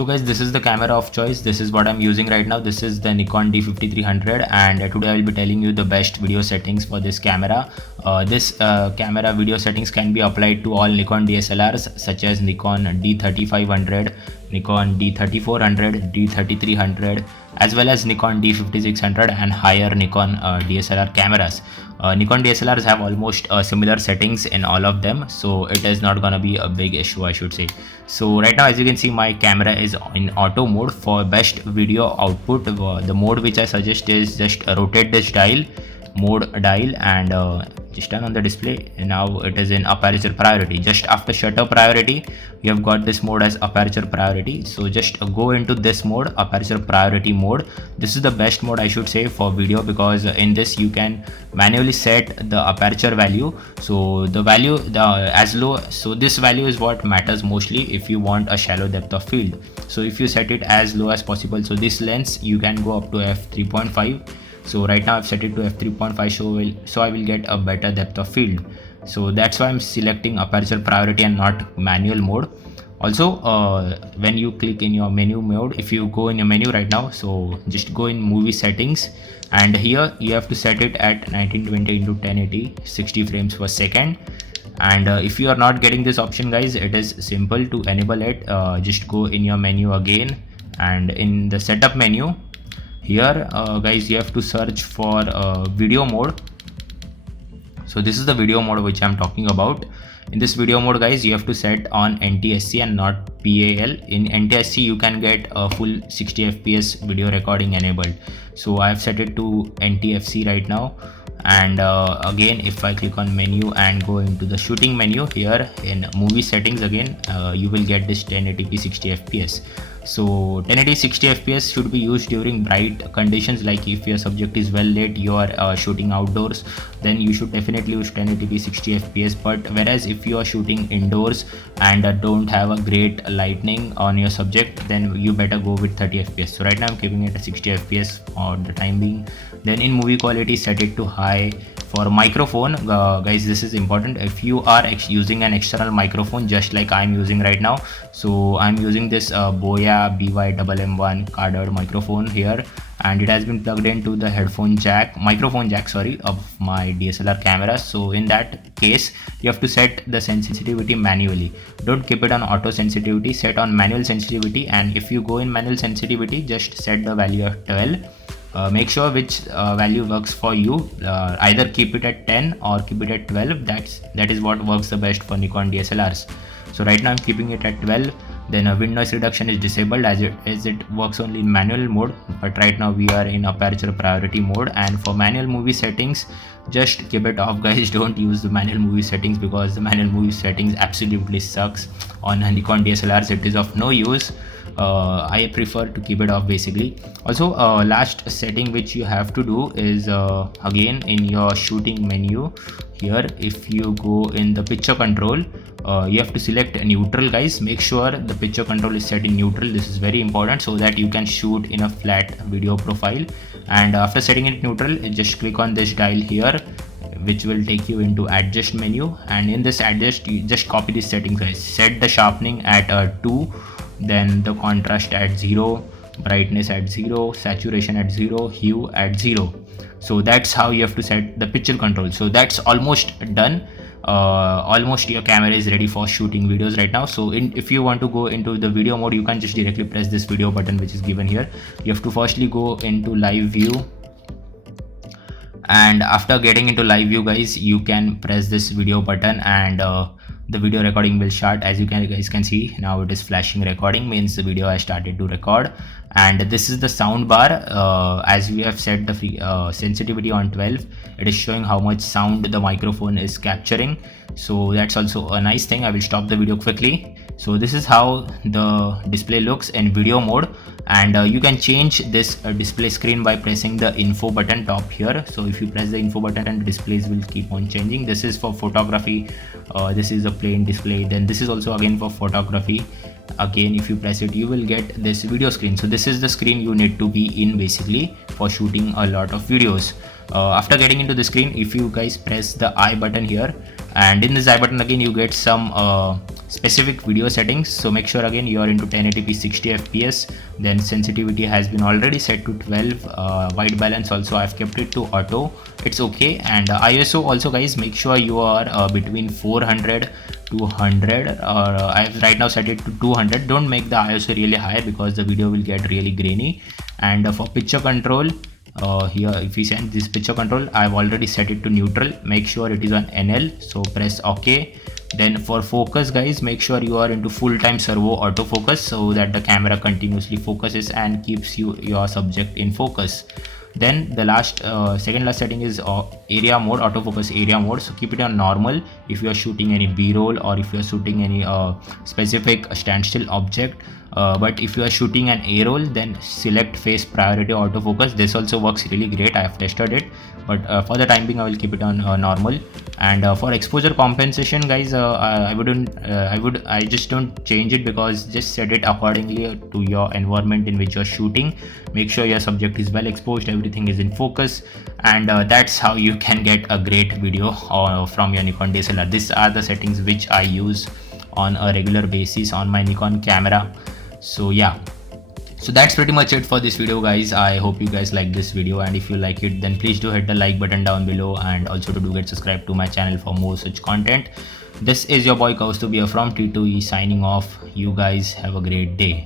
So guys, this is the camera of choice. This is what I'm using right now. This is the Nikon D5300, and today I will be telling you the best video settings for this camera. This camera video settings can be applied to all Nikon DSLRs such as Nikon D3500, Nikon D3400, D3300, as well as Nikon D5600 and higher Nikon DSLR cameras. Nikon DSLRs have almost similar settings in all of them, so it is not gonna be a big issue, I should say. So right now, as you can see, my camera is in auto mode. For best video output, the mode which I suggest is just rotate this mode dial, and just turn on the display. And now it is in Aperture Priority. Just after shutter priority, you have got this mode as Aperture Priority. So just go into this mode, Aperture Priority mode. This is the best mode, I should say, for video, because in this you can manually set the aperture value. So the value as low, so this value is what matters mostly if you want a shallow depth of field. So if you set it as low as possible, so this lens you can go up to f3.5. So right now I've set it to f3.5, so I will get a better depth of field. So that's why I'm selecting Aperture Priority and not manual mode. Also, when you click in your menu mode, if you go in your menu right now, so just go in movie settings, and here you have to set it at 1920x1080 60 frames per second. And if you are not getting this option, guys, it is simple to enable it. Just go in your menu again, and in the setup menu here, guys, you have to search for video mode. So this is the video mode which I'm talking about. In this video mode, guys, you have to set on NTSC and not PAL. In NTSC you can get a full 60 fps video recording enabled. So I have set it to NTFC right now. And again, if I click on menu and go into the shooting menu here in movie settings, again you will get this 1080p 60 fps. So 1080 60 fps should be used during bright conditions, like if your subject is well lit, you are shooting outdoors, then you should definitely use 1080p 60 fps. But whereas if you are shooting indoors and don't have a great lighting on your subject, then you better go with 30 fps. So right now I'm keeping it at 60 fps for the time being. Then in movie quality, set it to high. For microphone, guys, this is important. If you are using an external microphone, just like I'm using right now, so I'm using this Boya BY-MM1 carded microphone here, and it has been plugged into the microphone jack of my DSLR camera. So in that case, you have to set the sensitivity manually. Don't keep it on auto sensitivity, set on manual sensitivity. And if you go in manual sensitivity, just set the value of 12. Make sure which value works for you. Either keep it at 10 or keep it at 12. That is what works the best for Nikon DSLRs. So right now I'm keeping it at 12. Then wind noise reduction is disabled as it works only in manual mode, but right now we are in Aperture Priority mode. And for manual movie settings, just keep it off, guys. Don't use the manual movie settings, because the manual movie settings absolutely sucks on Nikon DSLRs. It is of no use. I prefer to keep it off basically. Also, last setting which you have to do is again in your shooting menu here. If you go in the picture control, you have to select neutral, guys. Make sure the picture control is set in neutral. This is very important so that you can shoot in a flat video profile. And after setting it neutral, just click on this dial here, which will take you into adjust menu. And in this adjust, you just copy these settings, guys. Set the sharpening at 2, then the contrast at 0, brightness at 0, saturation at 0, hue at 0. So that's how you have to set the picture control. So that's almost done. Almost your camera is ready for shooting videos right now. So if you want to go into the video mode, you can just directly press this video button which is given here. You have to firstly go into live view, and after getting into live view, guys, you can press this video button, and the video recording will start. As you guys can see, now it is flashing recording, means the video has started to record. And this is the sound bar. As we have set the sensitivity on 12, it is showing how much sound the microphone is capturing. So that's also a nice thing. I will stop the video quickly. So this is how the display looks in video mode, and you can change this display screen by pressing the info button top here. So if you press the info button, and the displays will keep on changing. This is for photography. This is a plain display. Then this is also again for photography. Again, if you press it, you will get this video screen. So this is the screen you need to be in basically for shooting a lot of videos. After getting into the screen, if you guys press the I button here, and in this I button again you get some specific video settings. So make sure again you are into 1080p 60 fps, then sensitivity has been already set to 12, white balance also I've kept it to auto, it's okay. And ISO also guys, make sure you are between 400 to 100, or I've right now set it to 200. Don't make the ISO really high because the video will get really grainy. And for picture control, here if we send this picture control, I've already set it to neutral. Make sure it is on NL, so press OK. Then for focus guys, make sure you are into full-time servo autofocus so that the camera continuously focuses and keeps your subject in focus. Then the second last setting is area mode, autofocus area mode. So keep it on normal if you are shooting any b-roll or if you are shooting any specific standstill object. But if you are shooting an A-roll, then select face priority autofocus. This also works really great. I have tested it, but for the time being I will keep it on normal. And for exposure compensation guys, I just don't change it, because just set it accordingly to your environment in which you're shooting. Make sure your subject is well exposed, everything is in focus, and that's how you can get a great video from your Nikon DSLR. These are the settings which I use on a regular basis on my Nikon camera. So yeah, so that's pretty much it for this video guys. I hope you guys like this video, and if you like it then please do hit the like button down below, and also to get subscribed to my channel for more such content. This is your boy Kaustubh from T2E signing off. You guys have a great day.